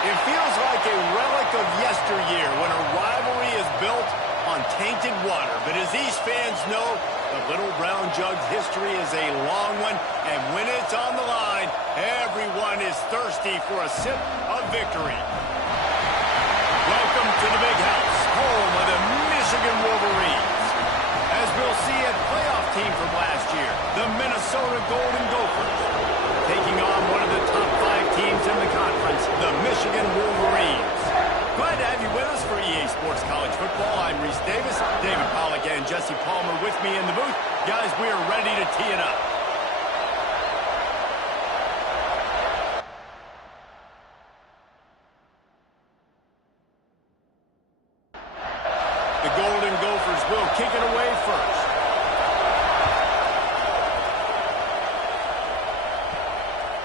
It feels like a relic of yesteryear when a rivalry is built on tainted water. But as these fans know, the Little Brown Jug's history is a long one, and when it's on the line, everyone is thirsty for a sip of victory. Welcome to the Big House, home of the Michigan Wolverines. As we'll see a playoff team from last year, the Minnesota Golden Gophers, taking on one of the top 5 teams in the conference, the Michigan Wolverines. Glad to have you with us for EA Sports College Football. I'm Reese Davis, David Pollack and Jesse Palmer with me in the booth. Guys, we are ready to tee it up. The Golden Gophers will kick it away first.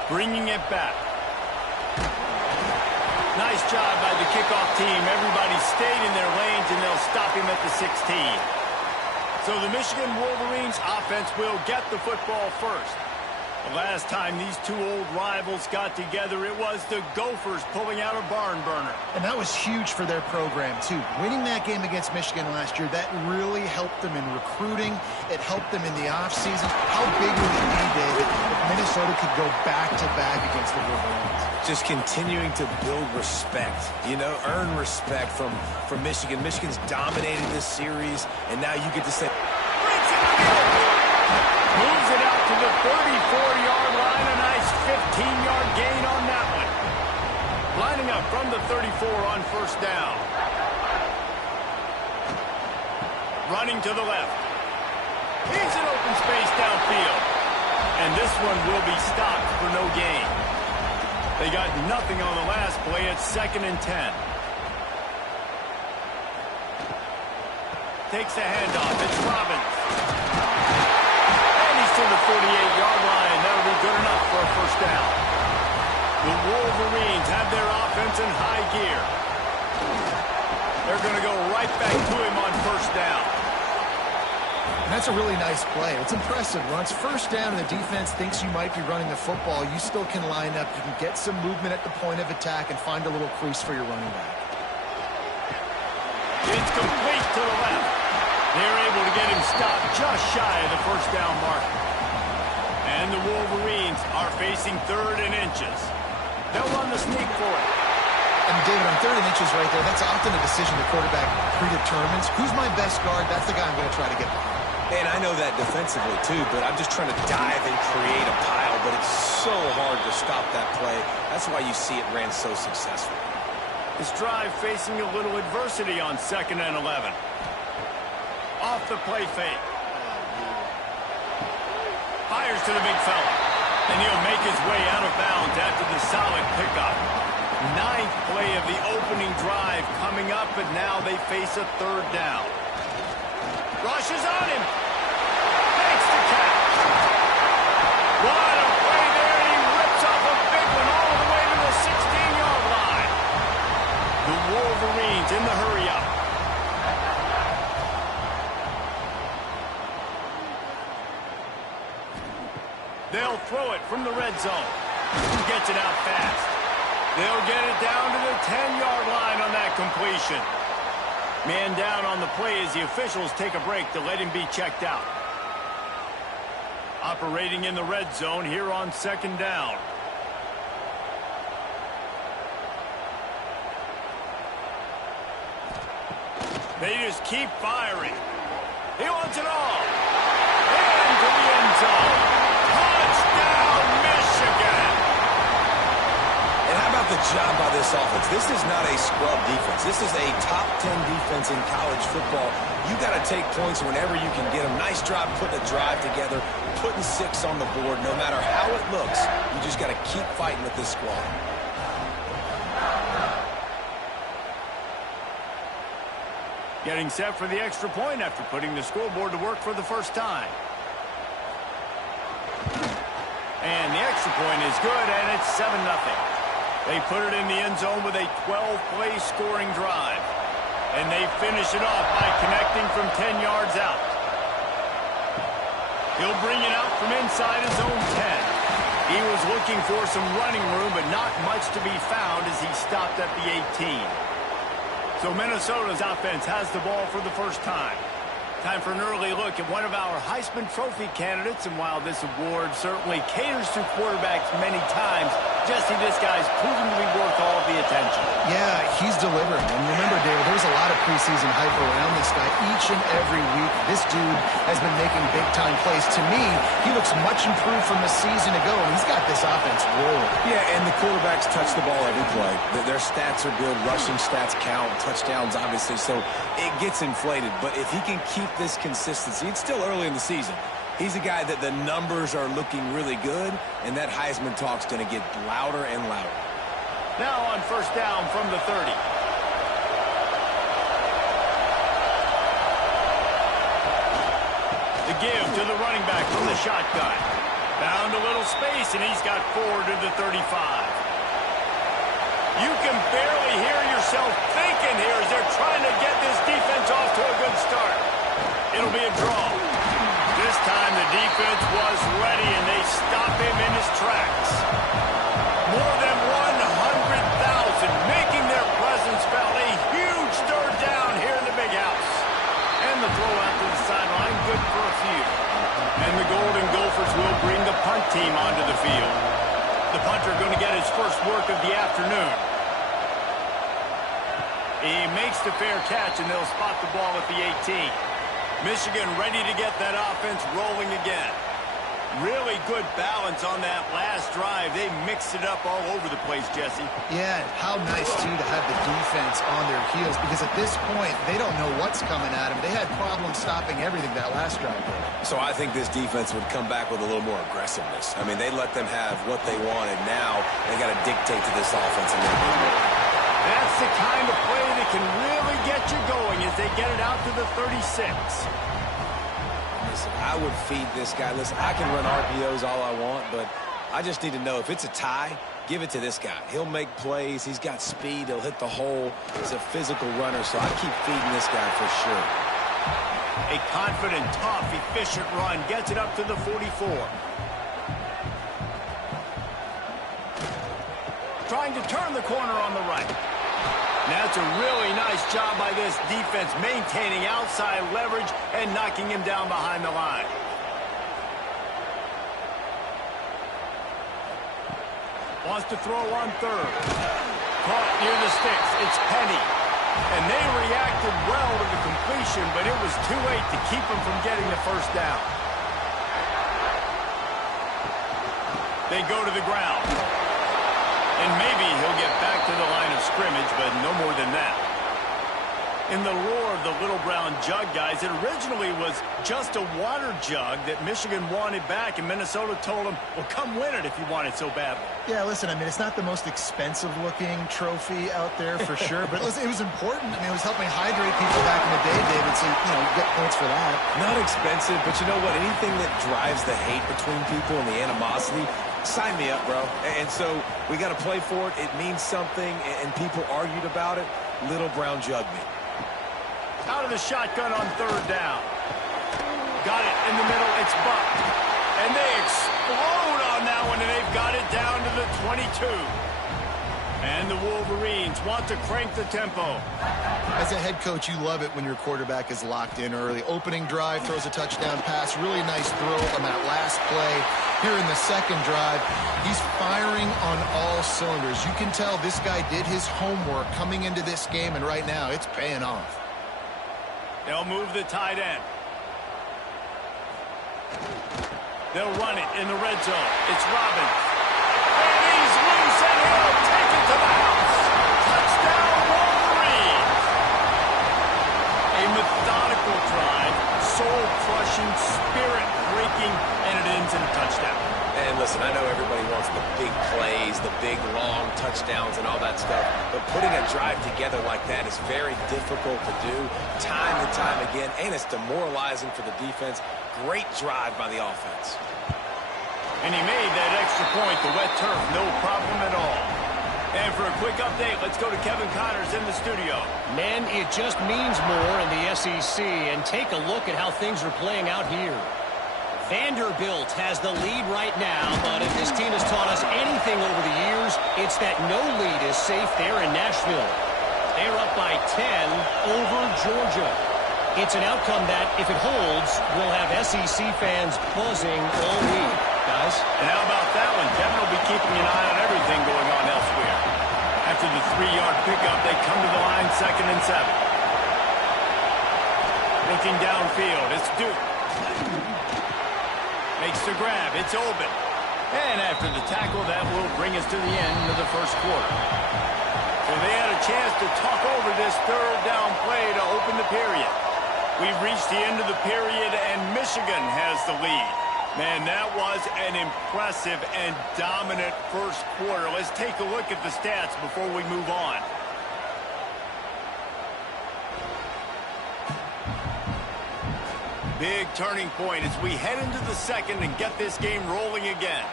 Bringing it back. Nice job by the kickoff team. Everybody stayed in their lanes, and they'll stop him at the 16. So the Michigan Wolverines offense will get the football first. The last time these two old rivals got together, it was the Gophers pulling out a barn burner. And that was huge for their program, too. Winning that game against Michigan last year, that really helped them in recruiting. It helped them in the offseason. How big would it be, David, if Minnesota could go back-to-back against the Wolverines? Just continuing to build respect, earn respect from Michigan. Michigan's dominated this series, and now you get to say... Moves it out to the 34-yard line. A nice 15-yard gain on that one. Lining up from the 34 on first down. Running to the left. He's in open space downfield. And this one will be stopped for no gain. They got nothing on the last play. It's 2nd and 10. Takes the handoff. It's Robbins. To the 48-yard line. That'll be good enough for a first down. The Wolverines have their offense in high gear. They're going to go right back to him on first down. And that's a really nice play. It's impressive. When it's first down and the defense thinks you might be running the football, you still can line up. You can get some movement at the point of attack and find a little crease for your running back. It's complete to the left. They're able to get him stopped just shy of the first down mark. And the Wolverines are facing 3rd and inches. They'll run the sneak for it. And David, on 3rd and inches right there, that's often a decision the quarterback predetermines. Who's my best guard? That's the guy I'm going to try to get behind. And I know that defensively too, but I'm just trying to dive and create a pile, but it's so hard to stop that play. That's why you see it ran so successful. This drive facing a little adversity on 2nd and 11. Off the play fake. Fires to the big fella. And he'll make his way out of bounds after the solid pickup. 9th play of the opening drive coming up, but now they face a 3rd down. Rushes on him. Makes the catch. What a play there, and he rips off a big one all the way to the 16-yard line. The Wolverines in the hurry-up. They'll throw it from the red zone. Gets it out fast. They'll get it down to the 10-yard line on that completion. Man down on the play as the officials take a break to let him be checked out. Operating in the red zone here on 2nd down. They just keep firing. He wants it all. Into the end zone. Touchdown, Michigan! And how about the job by this offense? This is not a scrub defense. This is a top 10 defense in college football. You got to take points whenever you can get them. Nice job putting a drive together, putting 6 on the board. No matter how it looks, you just got to keep fighting with this squad. Getting set for the extra point after putting the scoreboard to work for the first time. And the extra point is good, and it's 7-0. They put it in the end zone with a 12-play scoring drive. And they finish it off by connecting from 10 yards out. He'll bring it out from inside his own 10. He was looking for some running room, but not much to be found as he stopped at the 18. So Minnesota's offense has the ball for the first time. Time for an early look at one of our Heisman Trophy candidates, and while this award certainly caters to quarterbacks many times, Jesse, this guy's proven to be worth all the attention. Yeah, he's delivering. And remember, David, there's a lot of preseason hype around this guy each and every week. This dude has been making big-time plays. To me, he looks much improved from a season ago, and he's got this offense rolling. Yeah, and the quarterbacks touch the ball every play. Their stats are good. Rushing stats count. Touchdowns, obviously. So it gets inflated. But if he can keep this consistency, it's still early in the season. He's a guy that the numbers are looking really good, and that Heisman talk's going to get louder and louder. Now on first down from the 30. The give to the running back from the shotgun. Found a little space, and he's got 4 to the 35. You can barely hear yourself thinking here as they're trying to get this defense off to a good start. It'll be a draw. This time the defense was ready, and they stop him in his tracks. More than 100,000 making their presence felt. A huge third down here in the big house. And the throw out to the sideline, good for a few. And the Golden Gophers will bring the punt team onto the field. The punter going to get his first work of the afternoon. He makes the fair catch, and they'll spot the ball at the 18. Michigan ready to get that offense rolling again. Really good balance on that last drive. They mixed it up all over the place, Jesse. Yeah, how nice, too, to have the defense on their heels, because at this point, they don't know what's coming at them. They had problems stopping everything that last drive. So I think this defense would come back with a little more aggressiveness. I mean, they let them have what they wanted. Now they got to dictate to this offense a little bit more. That's the kind of play that can really get you going as they get it out to the 36. Listen, I would feed this guy. Listen, I can run RPOs all I want, but I just need to know if it's a tie, give it to this guy. He'll make plays. He's got speed. He'll hit the hole. He's a physical runner, so I keep feeding this guy for sure. A confident, tough, efficient run gets it up to the 44. Trying to turn the corner on the right. That's a really nice job by this defense, maintaining outside leverage and knocking him down behind the line. Wants to throw on third. Caught near the sticks. It's Penny. And they reacted well to the completion, but it was too late to keep him from getting the first down. They go to the ground. And maybe he'll get back to the line of scrimmage, but no more than that. In the lore of the Little Brown Jug, guys, it originally was just a water jug that Michigan wanted back, and Minnesota told them, well, come win it if you want it so badly. Yeah, listen, I mean, it's not the most expensive-looking trophy out there for sure, but listen, it was important. I mean, it was helping hydrate people back in the day, David, so, you know, you get points for that. Not expensive, but you know what? Anything that drives the hate between people and the animosity, sign me up, bro. And so we got to play for it. It means something, and people argued about it. Little Brown Jug me. Out of the shotgun on third down. Got it in the middle. It's Buck. And they explode on that one, and they've got it down to the 22. And the Wolverines want to crank the tempo. As a head coach, you love it when your quarterback is locked in early. Opening drive, throws a touchdown pass. Really nice throw on that last play. Here in the second drive, he's firing on all cylinders. You can tell this guy did his homework coming into this game, and right now it's paying off. They'll move the tight end. They'll run it in the red zone. It's Robbins. And he's loose, and he'll take it to the house. Touchdown, Wolverines. A methodical drive, soul-crushing, spirit-breaking, and it ends in a touchdown. And listen, I know everybody wants the big plays, the big, long touchdowns and all that stuff, but putting a drive together like that is very difficult to do time and time again, and it's demoralizing for the defense. Great drive by the offense. And he made that extra point, the wet turf, no problem at all. And for a quick update, let's go to Kevin Connors in the studio. Man, it just means more in the SEC, and take a look at how things are playing out here. Vanderbilt has the lead right now, but if this team has taught us anything over the years, it's that no lead is safe there in Nashville. They're up by 10 over Georgia. It's an outcome that, if it holds, will have SEC fans buzzing all week. Guys? And how about that one? Kevin will be keeping an eye on everything going on elsewhere. After the 3-yard pickup, they come to the line 2nd and 7. Looking downfield, it's Duke. Makes the grab, it's open. And after the tackle, that will bring us to the end of the first quarter. So they had a chance to talk over this 3rd down play to open the period. We've reached the end of the period, and Michigan has the lead. Man, that was an impressive and dominant first quarter. Let's take a look at the stats before we move on. Big turning point as we head into the second and get this game rolling again.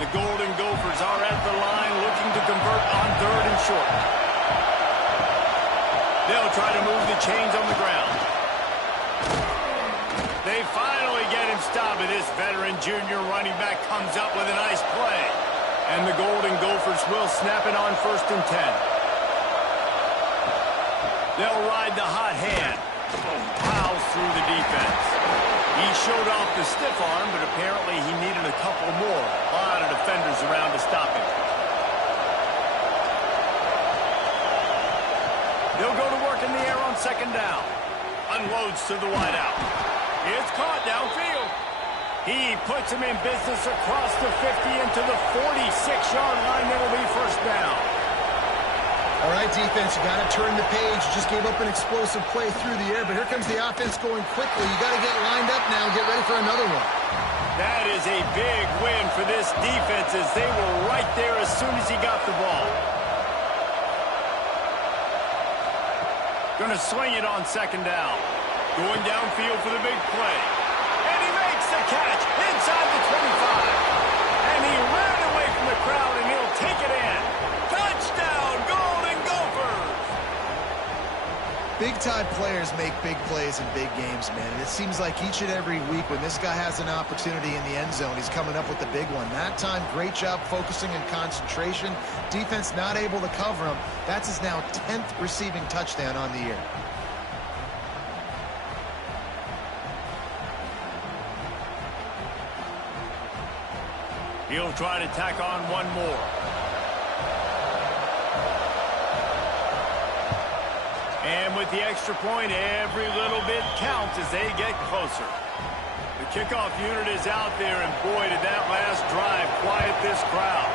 The Golden Gophers are at the line looking to convert on 3rd and short. They'll try to move the chains on the ground. They finally get him stopped, and this veteran junior running back comes up with a nice play. And the Golden Gophers will snap it on 1st and 10. They'll ride the hot hand. Plows through the defense. He showed off the stiff arm, but apparently he needed a couple more. A lot of defenders around to stop him. They'll go to work in the air on 2nd down. Unloads to the wideout. It's caught downfield. He puts him in business across the 50 into the 46-yard line. That'll be 1st down. All right, defense, you got to turn the page. You just gave up an explosive play through the air, but here comes the offense going quickly. You got to get lined up now and get ready for another one. That is a big win for this defense as they were right there as soon as he got the ball. Going to swing it on 2nd down. Going downfield for the big play. And he makes the catch inside the 25. And he ran away from the crowd, and he'll take it in. Touchdown, Golden Gophers! Big-time players make big plays in big games, man. And it seems like each and every week when this guy has an opportunity in the end zone, he's coming up with the big one. That time, great job focusing and concentration. Defense not able to cover him. That's his now 10th receiving touchdown on the year. He'll try to tack on one more. And with the extra point, every little bit counts as they get closer. The kickoff unit is out there, and boy, did that last drive quiet this crowd.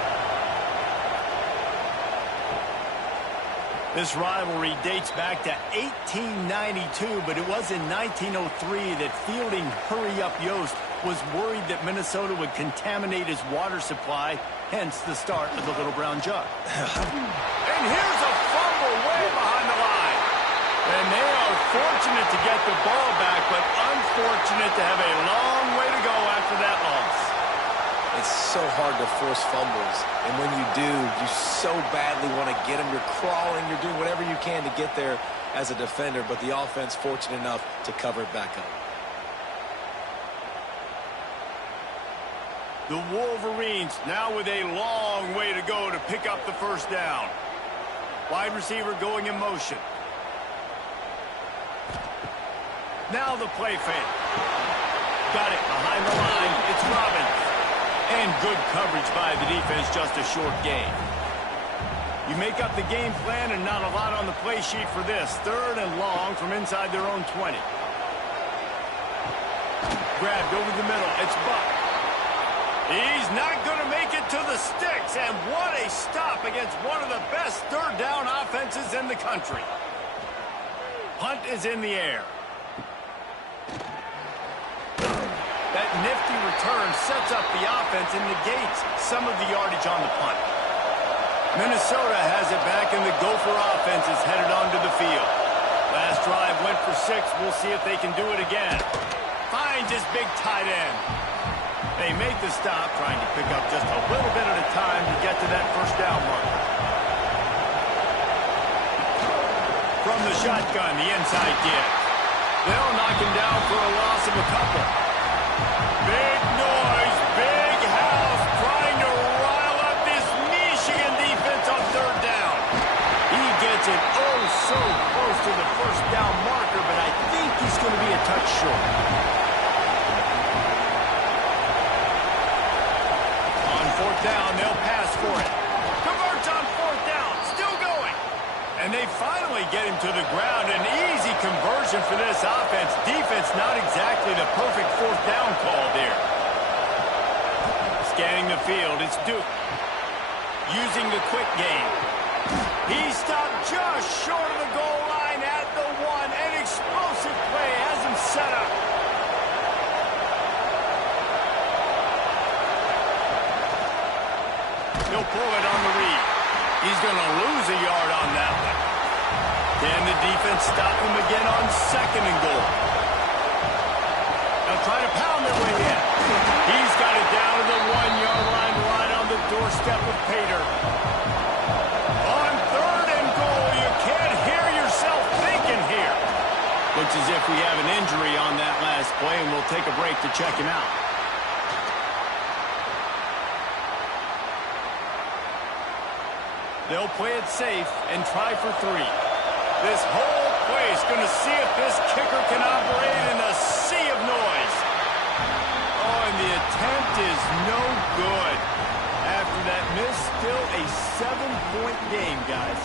This rivalry dates back to 1892, but it was in 1903 that fielding Hurry-Up Yost was worried that Minnesota would contaminate his water supply, hence the start of the Little Brown Jug. And here's a fumble way behind the line. And they are fortunate to get the ball back, but unfortunate to have a long way to go after that loss. It's so hard to force fumbles, and when you do, you so badly want to get them. You're crawling, you're doing whatever you can to get there as a defender, but the offense fortunate enough to cover it back up. The Wolverines now with a long way to go to pick up the 1st down. Wide receiver going in motion. Now the play fake. Got it behind the line. It's Robbins. And good coverage by the defense, just a short gain. You make up the game plan and not a lot on the play sheet for this. 3rd and long from inside their own 20. Grabbed over the middle. It's Buck. He's not going to make it to the sticks. And what a stop against one of the best 3rd down offenses in the country. Punt is in the air. That nifty return sets up the offense and negates some of the yardage on the punt. Minnesota has it back, and the Gopher offense is headed onto the field. Last drive went for 6. We'll see if they can do it again. Finds his big tight end. They make the stop, trying to pick up just a little bit at a time to get to that 1st down marker. From the shotgun, the inside give. They'll knock him down for a loss of a couple. Big noise, big house, trying to rile up this Michigan defense on third down. He gets it oh so close to the first down marker, but I think he's going to be a touch short. On fourth down, they'll pass for it. Converts on fourth down, still going. And they finally get him to the ground. An easy conversion for this offense. Defense not exactly the perfect fourth down call there. Scanning the field, it's Duke. Using the quick game. He stopped just short of the goal line at the one. An explosive play has him set up. He'll pull it on the read. He's going to lose a yard on that one. Can the defense stop him again on second and goal? They'll try to pound their way in. He's got it down to the 1-yard line, right on the doorstep of Pater. On third and goal, you can't hear yourself thinking here. Looks as if we have an injury on that last play, and we'll take a break to check him out. They'll play it safe and try for 3. This whole place going to see if this kicker can operate in a sea of noise. Oh, and the attempt is no good. After that miss, still a 7-point game, guys.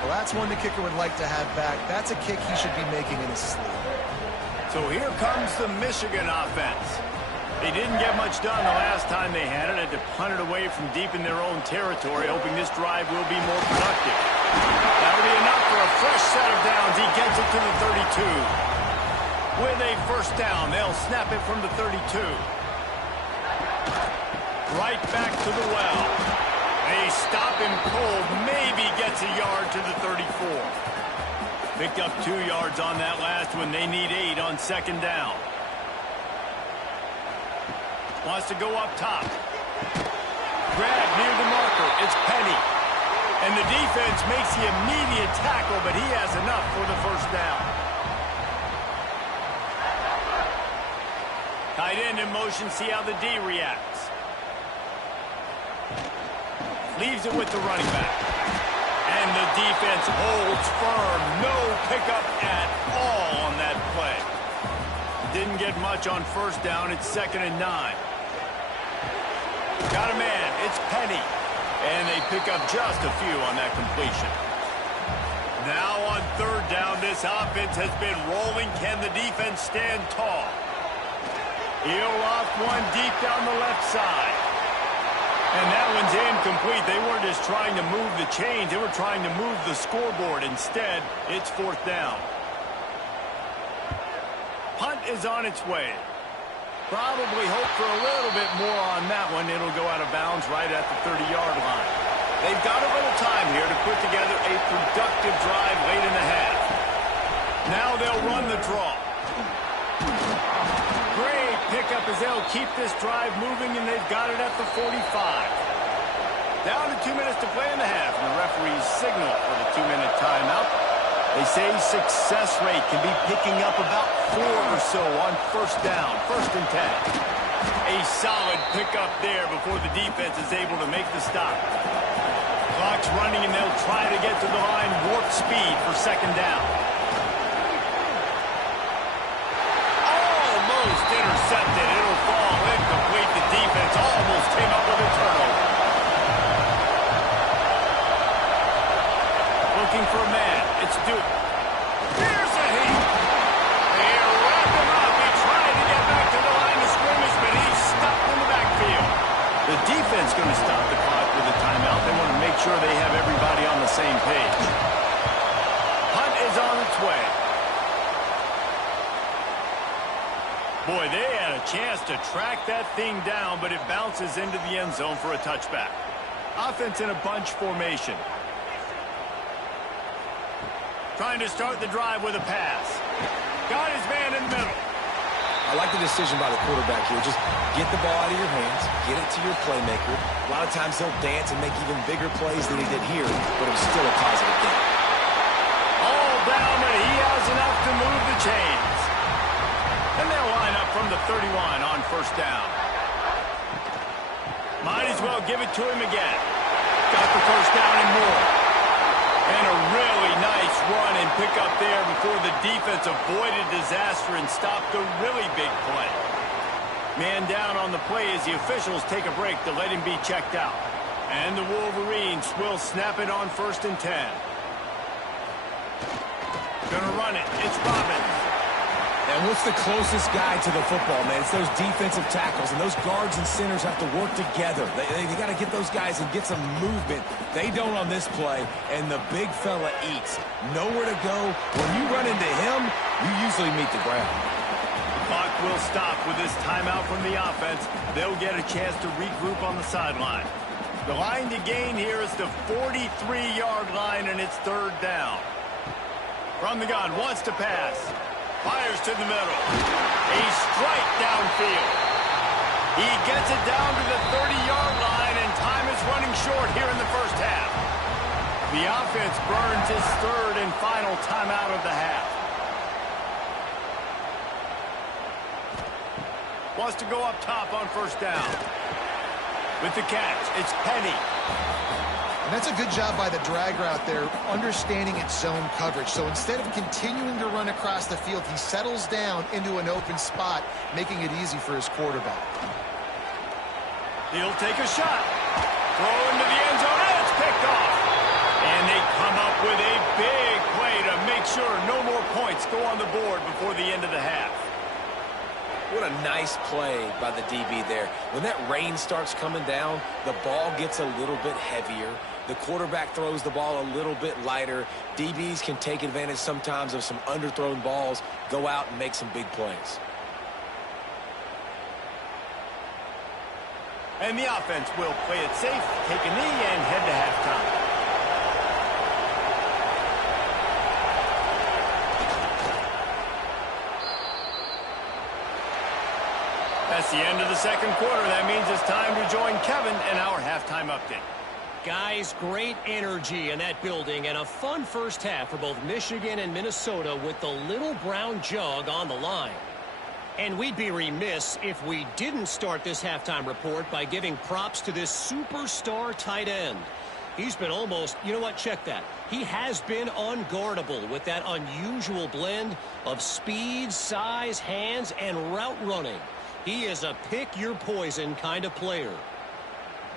Well, that's one the kicker would like to have back. That's a kick he should be making in his sleep. So here comes the Michigan offense. They didn't get much done the last time they had it. Had to punt it away from deep in their own territory, hoping this drive will be more productive. That'll be enough for a fresh set of downs. He gets it to the 32. With a first down, they'll snap it from the 32. Right back to the well. They stop him cold, maybe gets a yard to the 34. Picked up 2 yards on that last one. They need 8 on second down. Wants to go up top. Grab near the marker. It's Penny. And the defense makes the immediate tackle, but he has enough for the first down. Tight end in motion. See how the D reacts. Leaves it with the running back. And the defense holds firm. No pickup at all on that play. Didn't get much on first down. It's 2nd and 9. Got a man. It's Penny. And they pick up just a few on that completion. Now on third down, this offense has been rolling. Can the defense stand tall? He'll loft one deep down the left side. And that one's incomplete. They weren't just trying to move the chains. They were trying to move the scoreboard. Instead, it's 4th down. Punt is on its way. Probably hope for a little bit more on that one. It'll go out of bounds right at the 30-yard line. They've got a little time here to put together a productive drive late in the half. Now they'll run the draw. Great pickup as they'll keep this drive moving, and they've got it at the 45. Down to 2 minutes to play in the half, and the referees signal for the 2-minute timeout. They say success rate can be picking up about 4 or so on first down, 1st and 10. A solid pickup there before the defense is able to make the stop. Clock's running, and they'll try to get to the line warp speed for 2nd down. Almost intercepted. It'll fall incomplete. The defense almost came up with a turnover. Looking for a man. It's Duke. Here's a heat. They wrap him up. He tried to get back to the line of scrimmage, but he's stopped in the backfield. The defense going to stop the clock with a timeout. They want to make sure they have everybody on the same page. Punt is on its way. Boy, they had a chance to track that thing down, but it bounces into the end zone for a touchback. Offense in a bunch formation. Trying to start the drive with a pass. Got his man in the middle. I like the decision by the quarterback here. Just get the ball out of your hands, get it to your playmaker. A lot of times he'll dance and make even bigger plays than he did here, but it was still a positive game. All down, but he has enough to move the chains. And they'll line up from around the 31 on first down. Might as well give it to him again. Got the first down and more. And a really nice run and pick up there before the defense avoided disaster and stopped a really big play. Man down on the play as the officials take a break to let him be checked out. And the Wolverines will snap it on 1st and 10. Gonna run it. It's Robbins. And what's the closest guy to the football, man? It's those defensive tackles, and those guards and centers have to work together. They got to get those guys and get some movement. They don't on this play, and the big fella eats. Nowhere to go. When you run into him, you usually meet the ground. The clock will stop with this timeout from the offense. They'll get a chance to regroup on the sideline. The line to gain here is the 43-yard line, and it's 3rd down. From the gun, wants to pass. Fires to the middle. A strike downfield. He gets it down to the 30-yard line, and time is running short here in the first half. The offense burns his 3rd and final timeout of the half. Wants to go up top on first down. With the catch, it's Penny. And that's a good job by the drag route there, understanding its zone coverage. So instead of continuing to run across the field, he settles down into an open spot, making it easy for his quarterback. He'll take a shot. Throw into the end zone, and it's picked off. And they come up with a big play to make sure no more points go on the board before the end of the half. What a nice play by the DB there. When that rain starts coming down, the ball gets a little bit heavier. The quarterback throws the ball a little bit lighter. DBs can take advantage sometimes of some underthrown balls, go out and make some big plays. And the offense will play it safe, take a knee, and head to halftime. That's the end of the second quarter. That means it's time to join Kevin in our halftime update. Guys, great energy in that building and a fun first half for both Michigan and Minnesota with the little brown jug on the line. And we'd be remiss if we didn't start this halftime report by giving props to this superstar tight end. He's been almost, you know what, check that. He has been unguardable with that unusual blend of speed, size, hands, and route running. He is a pick-your-poison kind of player.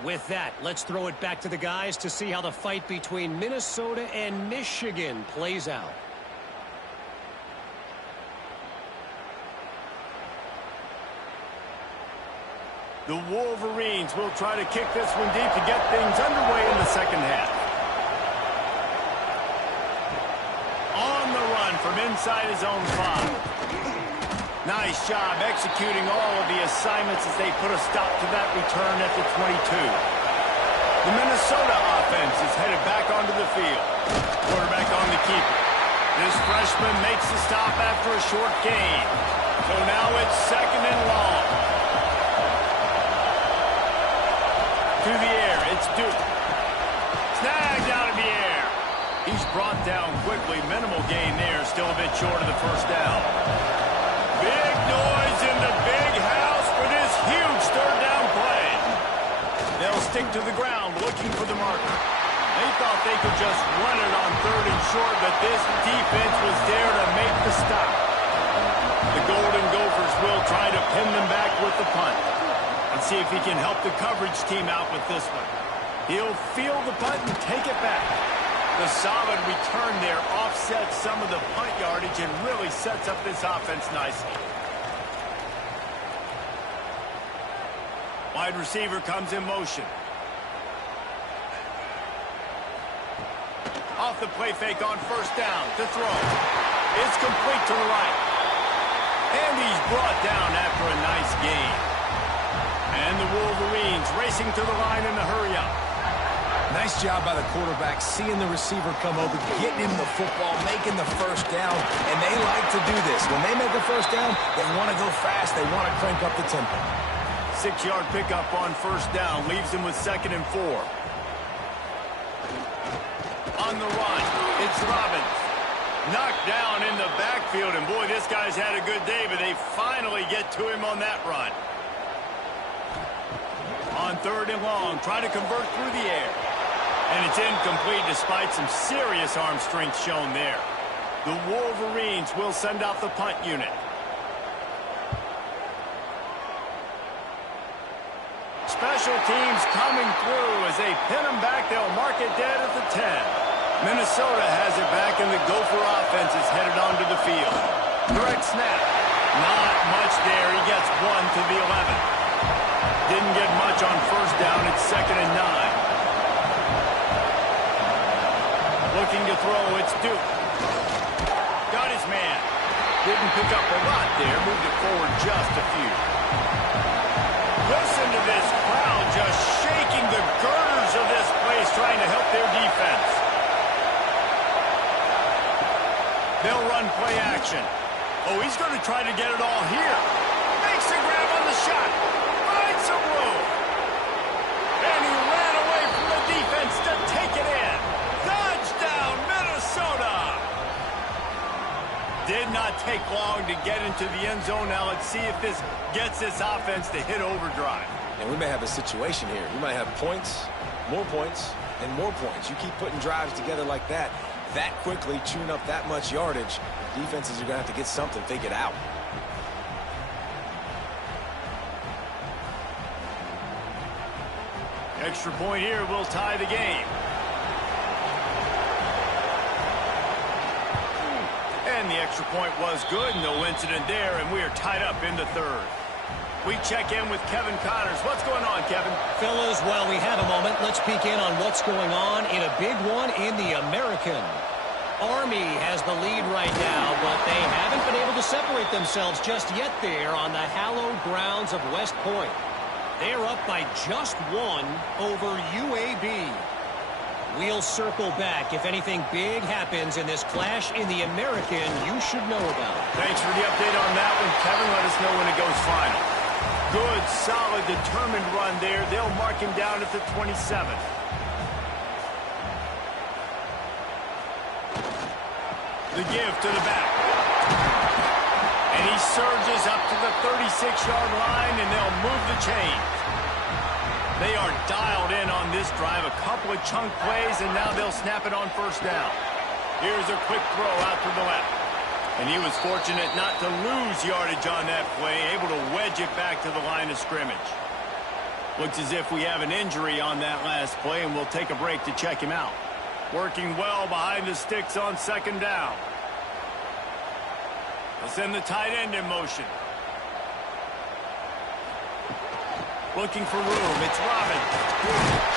With that, let's throw it back to the guys to see how the fight between Minnesota and Michigan plays out. The Wolverines will try to kick this one deep to get things underway in the second half. On the run from inside his own 5. Nice job executing all of the assignments as they put a stop to that return at the 22. The Minnesota offense is headed back onto the field. Quarterback on the keeper. This freshman makes the stop after a short gain. So now it's 2nd and long. To the air, it's Duke. Snagged out of the air. He's brought down quickly. Minimal gain there. Still a bit short of the first down. Big noise in the big house for this huge 3rd down play. They'll stick to the ground looking for the marker. They thought they could just run it on 3rd and short, but this defense was there to make the stop. The Golden Gophers will try to pin them back with the punt. And see if he can help the coverage team out with this one. He'll field the punt and take it back. The solid return there offsets some of the punt yardage and really sets up this offense nicely. Wide receiver comes in motion. Off the play fake on first down to throw. It's complete to the right. And he's brought down after a nice gain. And the Wolverines racing to the line in the hurry-up. Nice job by the quarterback, seeing the receiver come over, getting him the football, making the first down, and they like to do this. When they make a first down, they want to go fast. They want to crank up the tempo. 6-yard pickup on first down leaves him with 2nd and 4. On the run, it's Robbins. Knocked down in the backfield, and boy, this guy's had a good day, but they finally get to him on that run. On 3rd and long, trying to convert through the air. And it's incomplete despite some serious arm strength shown there. The Wolverines will send out the punt unit. Special teams coming through as they pin them back. They'll mark it dead at the 10. Minnesota has it back, and the Gopher offense is headed onto the field. Direct snap. Not much there. He gets 1 to the 11. Didn't get much on 1st down. It's 2nd and 9. Looking to throw. It's Duke. Got his man. Didn't pick up a lot there. Moved it forward just a few. Listen to this crowd just shaking the girders of this place, trying to help their defense. They'll run play action. Oh, he's going to try to get it all here. Makes a grab on the shot. Finds some room. And he ran away from the defense to take it in. Touchdown, Minnesota. Did not take long to get into the end zone. Now let's see if this gets this offense to hit overdrive. And we may have a situation here. We might have points, and more points. You keep putting drives together like that quickly, chewing up that much yardage, defenses are going to have to get something figured out. Extra point here will tie the game. And the extra point was good. No incident there, and we are tied up in the 3rd. We check in with Kevin Connors. What's going on, Kevin? Fellas, while we have a moment, let's peek in on what's going on in a big one in the American. Army has the lead right now, but they haven't been able to separate themselves just yet there on the hallowed grounds of West Point. They're up by just 1 over UAB. We'll circle back if anything big happens in this clash in the American you should know about. Thanks for the update on that one, Kevin. Let us know when it goes final. Good, solid, determined run there. They'll mark him down at the 27th. The give to the back. And he surges up to the 36-yard line, and they'll move the chains. They are dialed in on this drive. A couple of chunk plays, and now they'll snap it on 1st down. Here's a quick throw out to the left. And he was fortunate not to lose yardage on that play, able to wedge it back to the line of scrimmage. Looks as if we have an injury on that last play, and we'll take a break to check him out. Working well behind the sticks on 2nd down. They'll send the tight end in motion. Looking for room. It's Robin.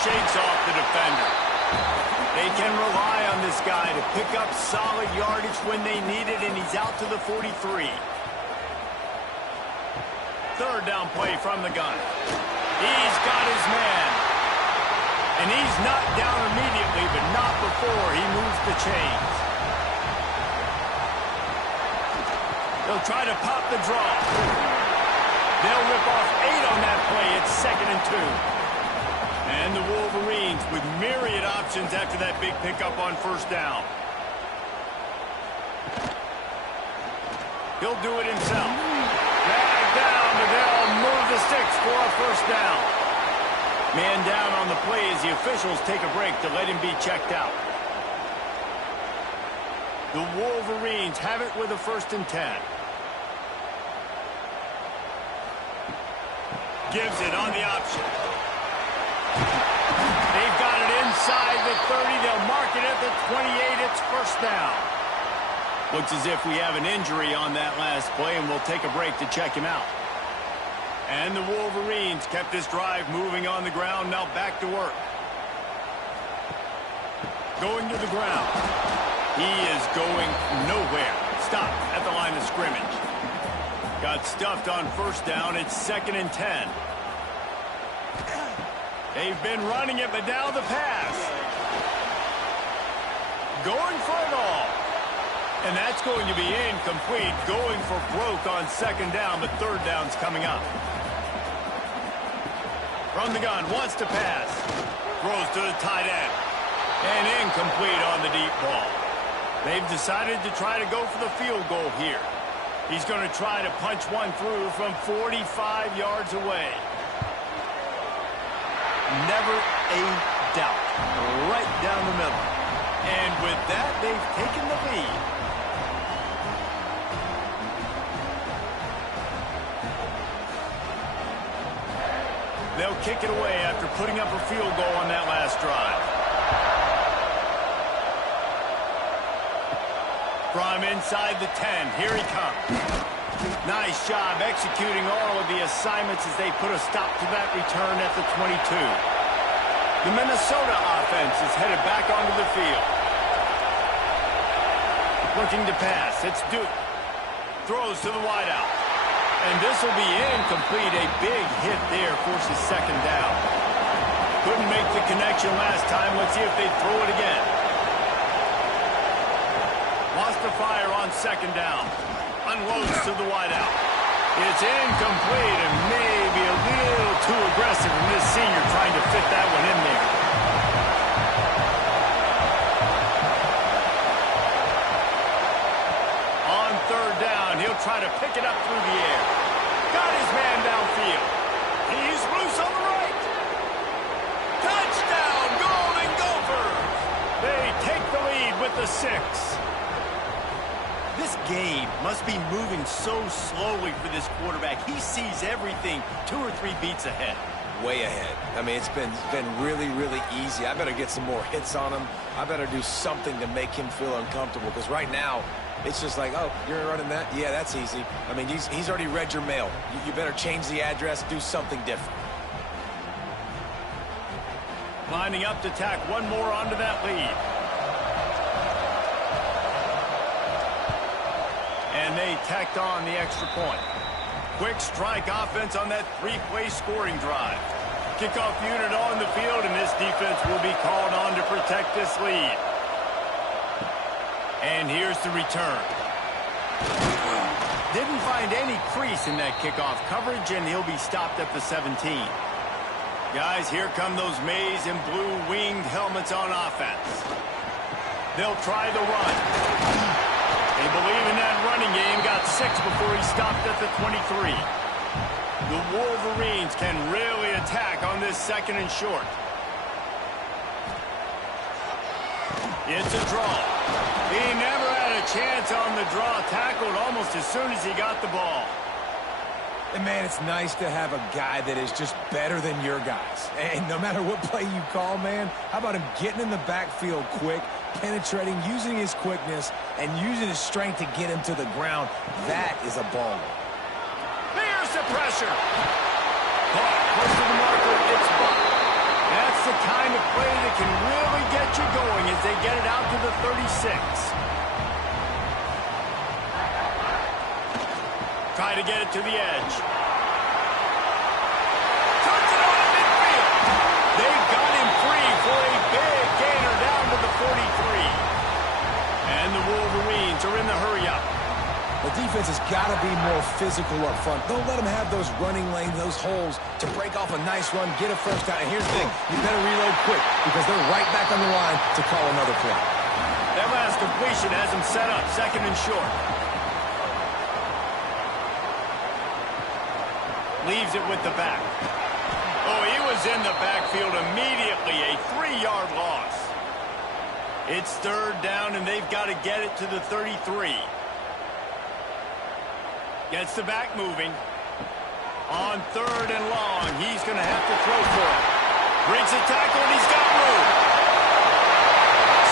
Shakes off the defender. They can rely on this guy to pick up solid yardage when they need it, and he's out to the 43. 3rd down play from the gun. He's got his man. And he's knocked down immediately, but not before he moves the chains. They'll try to pop the draw. They'll rip off 8 on that play. It's 2nd and 2. And the Wolverines with myriad options after that big pickup on 1st down. He'll do it himself. Dragged down, but they'll move the sticks for a 1st down. Man down on the play as the officials take a break to let him be checked out. The Wolverines have it with a 1st and 10. Gives it on the option. They've got it inside the 30. They'll mark it at the 28. It's 1st down. Looks as if we have an injury on that last play, and we'll take a break to check him out. And the Wolverines kept this drive moving on the ground. Now back to work. Going to the ground. He is going nowhere. Stop at the line of scrimmage. Got stuffed on 1st down. It's 2nd and 10. They've been running it, but now the pass. Going for it all. And that's going to be incomplete. Going for broke on 2nd down, but 3rd down's coming up. From the gun, wants to pass. Throws to the tight end. And incomplete on the deep ball. They've decided to try to go for the field goal here. He's going to try to punch one through from 45 yards away. Never a doubt. Right down the middle. And with that, they've taken the lead. They'll kick it away after putting up a field goal on that last drive. From inside the 10, here he comes. Nice job executing all of the assignments as they put a stop to that return at the 22. The Minnesota offense is headed back onto the field. Looking to pass, it's Duke. Throws to the wideout. And this will be incomplete. A big hit there forces second down. Couldn't make the connection last time. Let's see if they throw it again. Lost the fire on second down. Unloads to the wideout. It's incomplete and maybe a little too aggressive from this senior trying to fit that one in there. On third down, he'll try to pick it up through the air. Got his man downfield. He's loose on the right. Touchdown, Golden Gophers. They take the lead with the 6. This game must be moving so slowly for this quarterback. He sees everything 2 or 3 beats ahead. Way ahead. I mean, it's been really, really easy. I better get some more hits on him. I better do something to make him feel uncomfortable, because right now, it's just like, oh, you're running that? Yeah, that's easy. I mean, he's already read your mail. You better change the address, do something different. Lining up to tack one more onto that lead. And they tacked on the extra point. Quick strike offense on that 3-play scoring drive. Kickoff unit on the field, and this defense will be called on to protect this lead. And here's the return. Didn't find any crease in that kickoff coverage, and he'll be stopped at the 17. Guys, here come those maize and blue winged helmets on offense. They'll try the run. They believe in that running game. Got 6 before he stopped at the 23. The Wolverines can really attack on this second and short. It's a draw. He never had a chance on the draw. Tackled almost as soon as he got the ball. And, man, it's nice to have a guy that is just better than your guys. And no matter what play you call, man, how about him getting in the backfield quick, penetrating, using his quickness, and using his strength to get him to the ground? That is a baller. There's the pressure. Close to the marker, it's blocked. That's the kind of play that can really get you going as they get it out to the 36. Try to get it to the edge. Turns it on in midfield. They've got him free for a big gainer down to the 43. And the Wolverines are in the hurry-up. The defense has got to be more physical up front. Don't let them have those running lanes, those holes to break off a nice run, get a first down. And here's the thing, you better reload quick because they're right back on the line to call another play. That last completion has him set up, second and short. Leaves it with the back. Oh, he was in the backfield immediately. A 3-yard loss. It's third down, and they've got to get it to the 33. Gets the back moving. On third and long, he's going to have to throw for it. Breaks a tackle, and he's got room.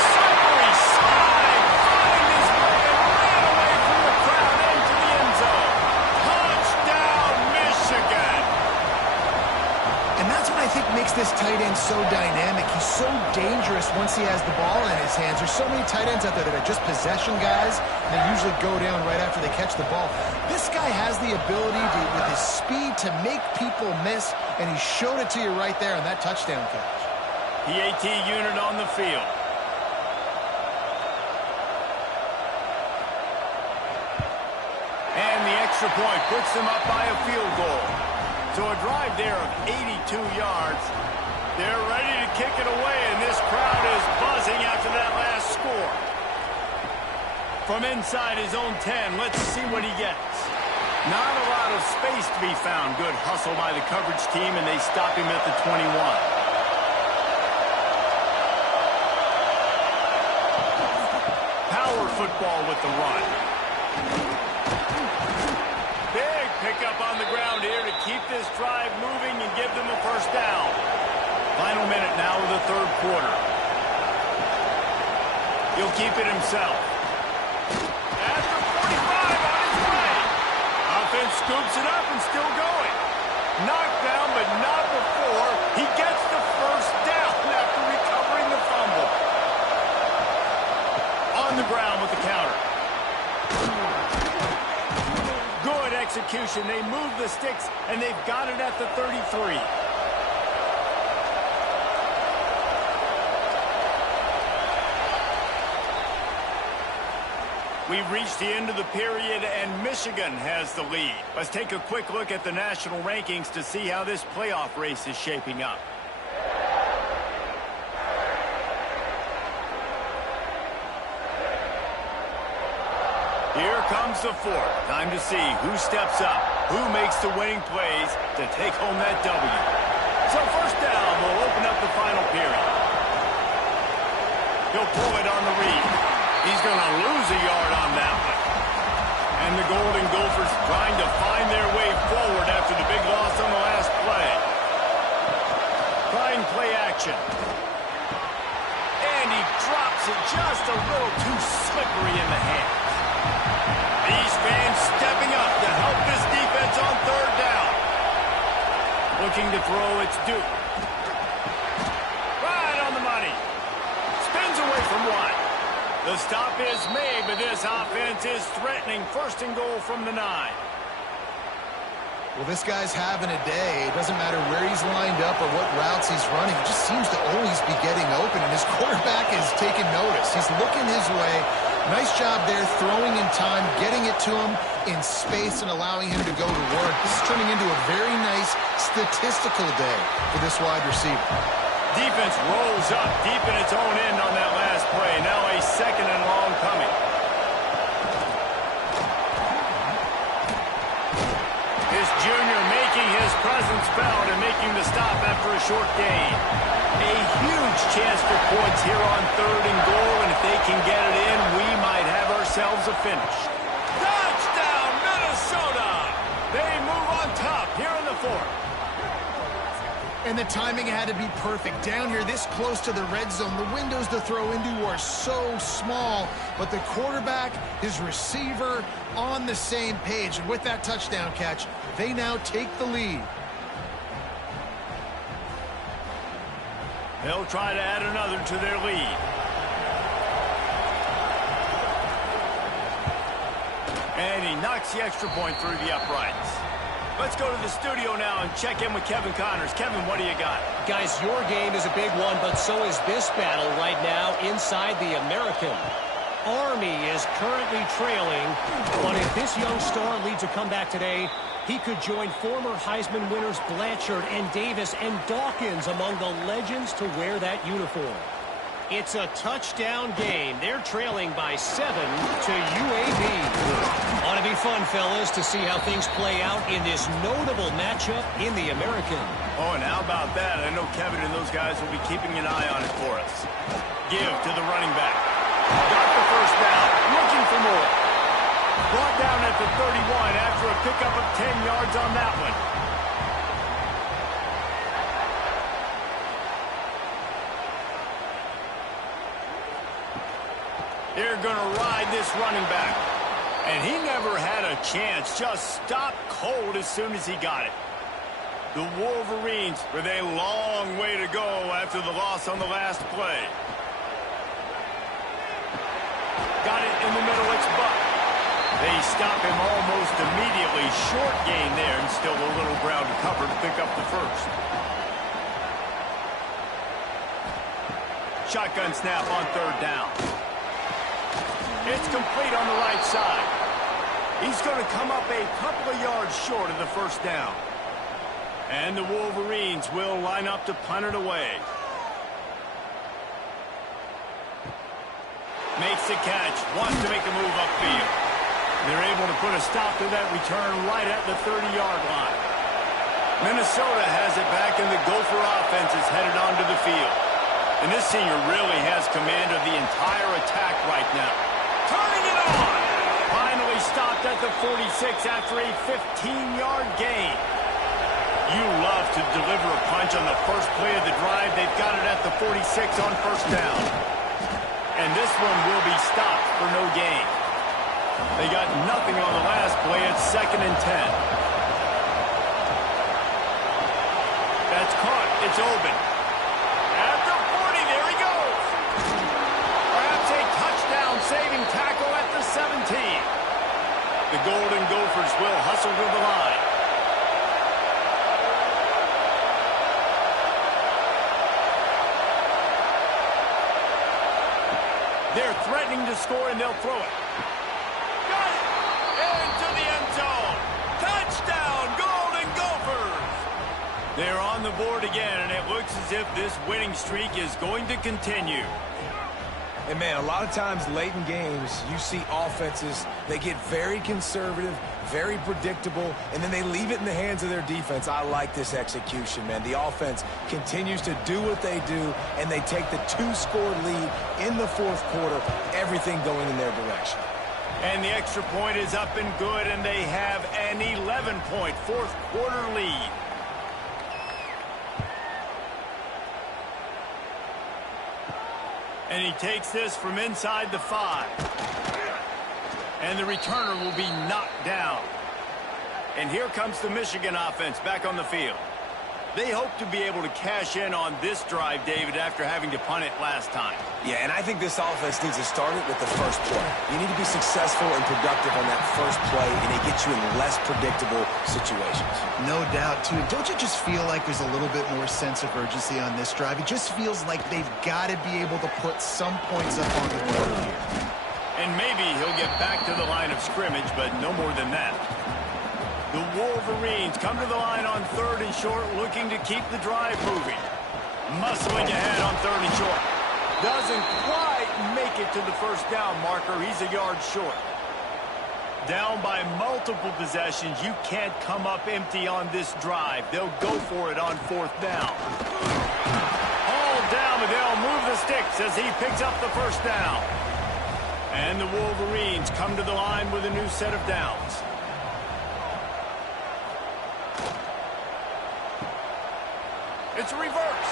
Slippery slide. Find his way and ran away from the crowd into the end zone. Touchdown, Michigan. And that's what I think makes this tight end so dynamic. He's so dangerous once he has the ball in his hands. There's so many tight ends out there that are just possession guys, and they usually go down right after they catch the ball. This guy has the ability to, with his speed, to make people miss, and he showed it to you right there on that touchdown catch. PAT unit on the field. And the extra point puts them up by a field goal. So a drive there of 82 yards. They're ready to kick it away, and this crowd is buzzing after that last score. From inside his own 10, let's see what he gets. Not a lot of space to be found. Good hustle by the coverage team, and they stop him at the 21. Power football with the run. Big pickup on the ground here to keep this drive moving and give them a first down. Final minute now of the third quarter. He'll keep it himself. At the 45 on his way. Offense scoops it up and still going. Knocked down, but not before he gets the first down after recovering the fumble. On the ground with the counter. Good execution. They move the sticks, and they've got it at the 33. We've reached the end of the period, and Michigan has the lead. Let's take a quick look at the national rankings to see how this playoff race is shaping up. Here comes the fourth. Time to see who steps up, who makes the winning plays to take home that W. So first down will open up the final period. He'll pull it on the read. He's going to lose a yard on that one. And the Golden Gophers trying to find their way forward after the big loss on the last play. Trying play action. And he drops it just a little too slippery in the hands. These fans stepping up to help this defense on third down. Looking to throw, it's Duke. Right on the money. Spins away from one. The stop is made, but this offense is threatening. First and goal from the 9. Well, this guy's having a day. It doesn't matter where he's lined up or what routes he's running. He just seems to always be getting open, and his quarterback is taking notice. He's looking his way. Nice job there, throwing in time, getting it to him in space and allowing him to go to work. This is turning into a very nice statistical day for this wide receiver. Defense rolls up deep in its own end on that last play. Now a second and long coming. This junior making his presence felt and making the stop after a short gain. A huge chance for points here on third and goal, and if they can get it in, we might have ourselves a finish. Touchdown, Minnesota! They move on top here in the fourth. And the timing had to be perfect. Down here this close to the red zone, the windows to throw into are so small, but the quarterback, his receiver, on the same page. And with that touchdown catch, they now take the lead. They'll try to add another to their lead. And he knocks the extra point through the uprights. Let's go to the studio now and check in with Kevin Connors. Kevin, what do you got? Guys, your game is a big one, but so is this battle right now inside the American. Army is currently trailing, but if this young star leads a comeback today, he could join former Heisman winners Blanchard and Davis and Dawkins among the legends to wear that uniform. It's a touchdown game. They're trailing by 7 to UAB. Ought to be fun, fellas, to see how things play out in this notable matchup in the American. Oh, and how about that? I know Kevin and those guys will be keeping an eye on it for us. Give to the running back. Got the first down. Looking for more. Brought down at the 31 after a pickup of 10 yards on that one. They're going to ride this running back. And he never had a chance. Just stopped cold as soon as he got it. The Wolverines with a long way to go after the loss on the last play. Got it in the middle. It's Buck. They stop him almost immediately. Short gain there and still a little ground to cover to pick up the first. Shotgun snap on third down. It's complete on the right side. He's going to come up a couple of yards short of the first down. And the Wolverines will line up to punt it away. Makes the catch. Wants to make a move upfield. They're able to put a stop to that return right at the 30-yard line. Minnesota has it back, and the Gopher offense is headed onto the field. And this senior really has command of the entire attack right now. Turning it on! Finally stopped at the 46 after a 15-yard gain. You love to deliver a punch on the first play of the drive. They've got it at the 46 on first down. And this one will be stopped for no gain. They got nothing on the last play. It's 2nd and 10. That's caught. It's open. At the 40, there he goes. Perhaps a touchdown-saving tackle at the 17. The Golden Gophers will hustle to the line. They're threatening to score, and they'll throw it. Got it! Into the end zone. Touchdown, Golden Gophers! They're on the board again, and it looks as if this winning streak is going to continue. And, man, a lot of times late in games, you see offenses, they get very conservative, very predictable, and then they leave it in the hands of their defense. I like this execution, man. The offense continues to do what they do, and they take the 2-score lead in the fourth quarter, everything going in their direction. And the extra point is up and good, and they have an 11-point fourth quarter lead. And he takes this from inside the 5. And the returner will be knocked down. And here comes the Michigan offense back on the field. They hope to be able to cash in on this drive, David, after having to punt it last time. Yeah, and I think this offense needs to start it with the first play. You need to be successful and productive on that first play, and it gets you in less predictable situations. No doubt, too. Don't you just feel like there's a little bit more sense of urgency on this drive? It just feels like they've got to be able to put some points up on the board here. And maybe he'll get back to the line of scrimmage, but no more than that. The Wolverines come to the line on 3rd and short, looking to keep the drive moving. Muscling ahead on 3rd and short. Doesn't quite make it to the first down marker. He's a yard short. Down by multiple possessions. You can't come up empty on this drive. They'll go for it on 4th down. Hauled down, but they'll move the sticks as he picks up the first down. And the Wolverines come to the line with a new set of downs. It's a reverse.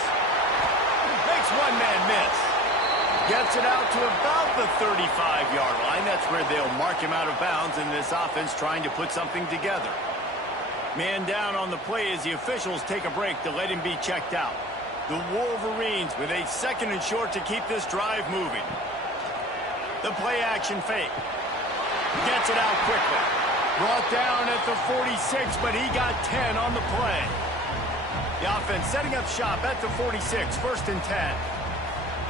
Makes one man miss. Gets it out to about the 35-yard line. That's where they'll mark him out of bounds, and this offense trying to put something together. Man down on the play as the officials take a break to let him be checked out. The Wolverines with a 2nd and short to keep this drive moving. The play action fake. Gets it out quickly. Brought down at the 46, but he got 10 on the play. The offense setting up shop at the 46, 1st and 10.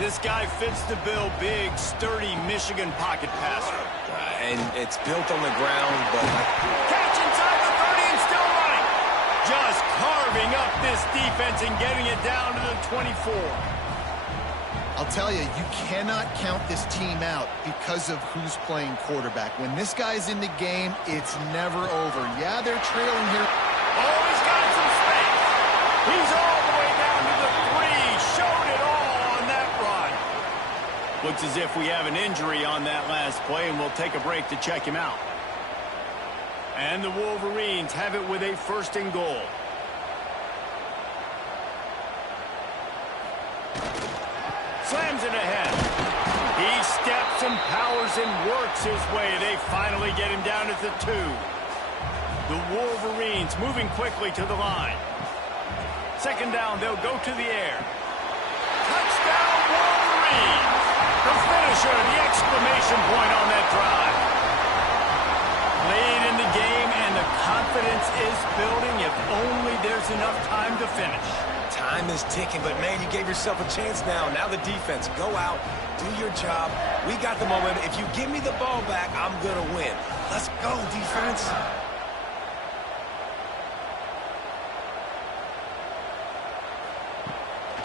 This guy fits the bill, big, sturdy Michigan pocket passer. And it's built on the ground, but... Catch inside the 30 and still running. Just carving up this defense and getting it down to the 24. I'll tell you, you cannot count this team out because of who's playing quarterback. When this guy's in the game, it's never over. Yeah, they're trailing here. Oh, he's got some space. He's all the way down to the 3. Showed it all on that run. Looks as if we have an injury on that last play, and we'll take a break to check him out. And the Wolverines have it with a 1st and goal. Slams it ahead. He steps and powers and works his way. They finally get him down at the 2. The Wolverines moving quickly to the line. 2nd down, they'll go to the air. Touchdown, Wolverines! The finisher, the exclamation point on that drive. Late in the game, and the confidence is building if only there's enough time to finish. Time is ticking, but, man, you gave yourself a chance now. Now the defense, go out, do your job. We got the momentum. If you give me the ball back, I'm going to win. Let's go, defense.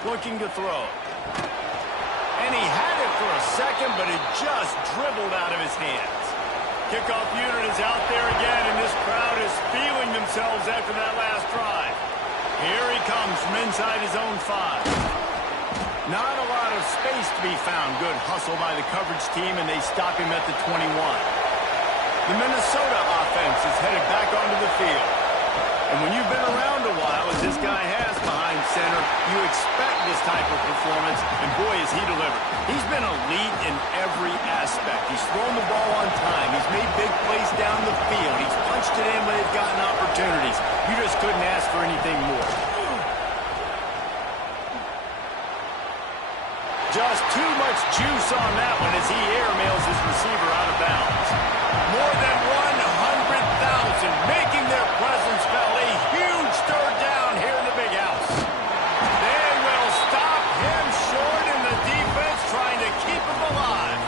Looking to throw. And he had it for a second, but it just dribbled out of his hands. Kickoff unit is out there again, and this crowd is feeling themselves after that last drive. Here he comes from inside his own 5. Not a lot of space to be found. Good hustle by the coverage team, and they stop him at the 21. The Minnesota offense is headed back onto the field. And when you've been around a while, as this guy has behind center, you expect this type of performance, and boy, has he delivered. He's been elite in every aspect. He's thrown the ball on time. He's made big plays down the field. He's punched it in when they've gotten opportunities. You just couldn't ask for anything more. Just too much juice on that one as he airmails his receiver out of bounds. More than 100,000 making their presence felt. A huge third down here in the big house. They will stop him short, and the defense trying to keep him alive.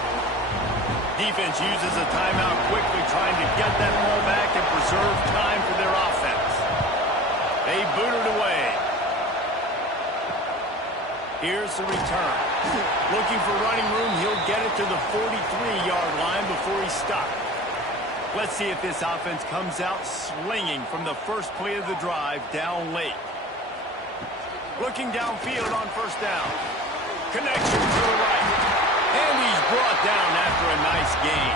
Defense uses a timeout quickly, trying to get that ball back and preserve time for their offense. They boot it away. Here's the return. Looking for running room, he'll get it to the 43-yard line before he's stopped. Let's see if this offense comes out slinging from the first play of the drive down late. Looking downfield on first down. Connection to the right. And he's brought down after a nice gain.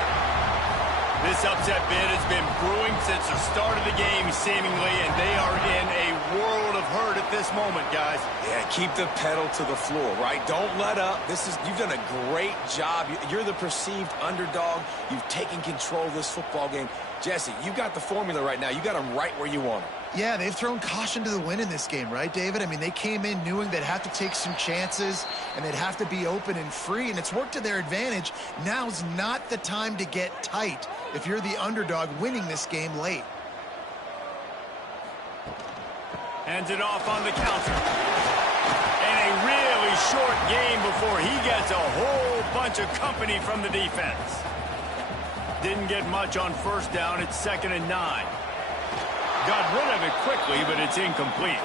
This upset bid has been brewing since the start of the game, seemingly, and they are in a world of hurt at this moment, guys. Yeah, keep the pedal to the floor, right? Don't let up. You've done a great job. You're the perceived underdog. You've taken control of this football game. Jesse, you got the formula right now. You got them right where you want them. Yeah, they've thrown caution to the wind in this game, right, David? I mean, they came in knowing they'd have to take some chances and they'd have to be open and free, and it's worked to their advantage. Now's not the time to get tight if you're the underdog winning this game late. Hands it off on the counter. And a really short game before he gets a whole bunch of company from the defense. Didn't get much on first down. It's 2nd and 9. Got rid of it quickly, but it's incomplete.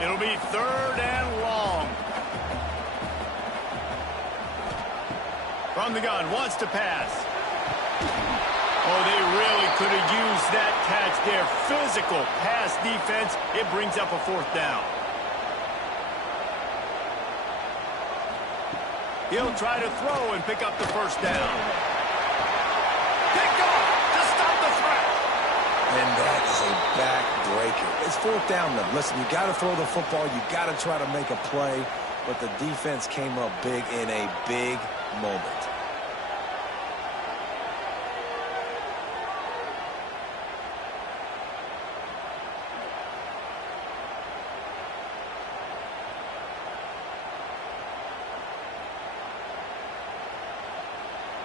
It'll be 3rd and long. From the gun, wants to pass. Oh, they really could have used that catch there. Physical pass defense. It brings up a 4th down. He'll try to throw and pick up the first down. Picked off to stop the threat. And that is a backbreaker. It's 4th down, though. Listen, you got to throw the football. You got to try to make a play. But the defense came up big in a big moment.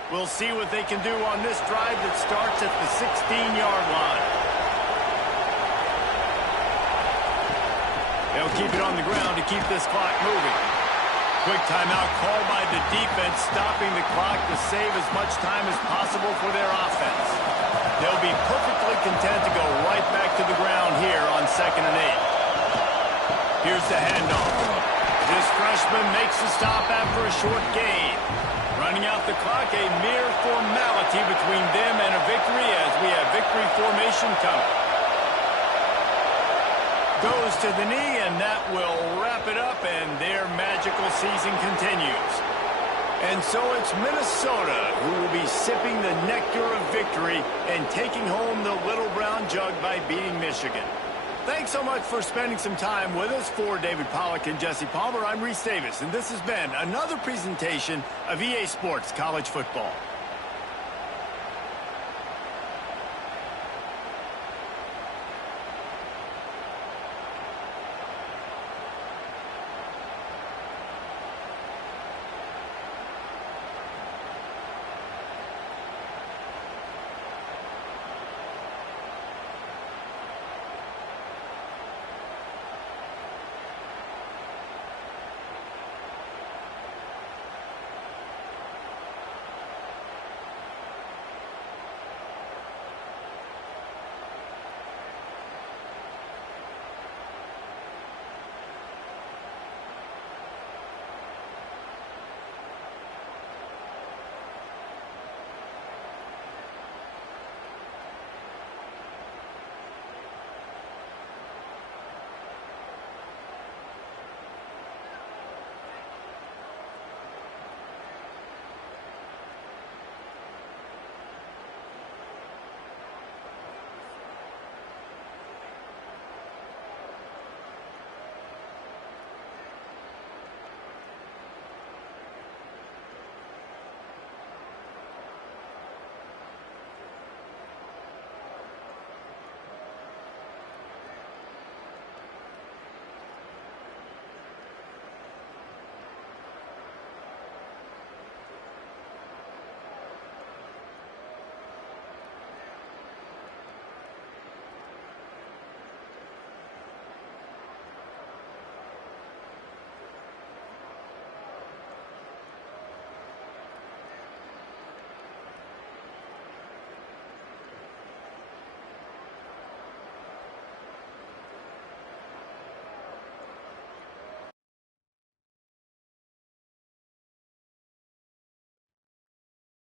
We'll see what they can do on this drive that starts at the 16-yard line. They'll keep it on the ground to keep this clock moving. Quick timeout called by the defense, stopping the clock to save as much time as possible for their offense. They'll be perfectly content to go right back to the ground here on 2nd and 8. Here's the handoff. This freshman makes the stop after a short gain. Running out the clock, a mere formality between them and a victory as we have victory formation coming. Goes to the knee, and that will wrap it up, and their magical season continues. And so it's Minnesota who will be sipping the nectar of victory and taking home the Little Brown Jug by beating Michigan. Thanks so much for spending some time with us. For David Pollack and Jesse Palmer, I'm Reese Davis, and this has been another presentation of EA Sports College Football.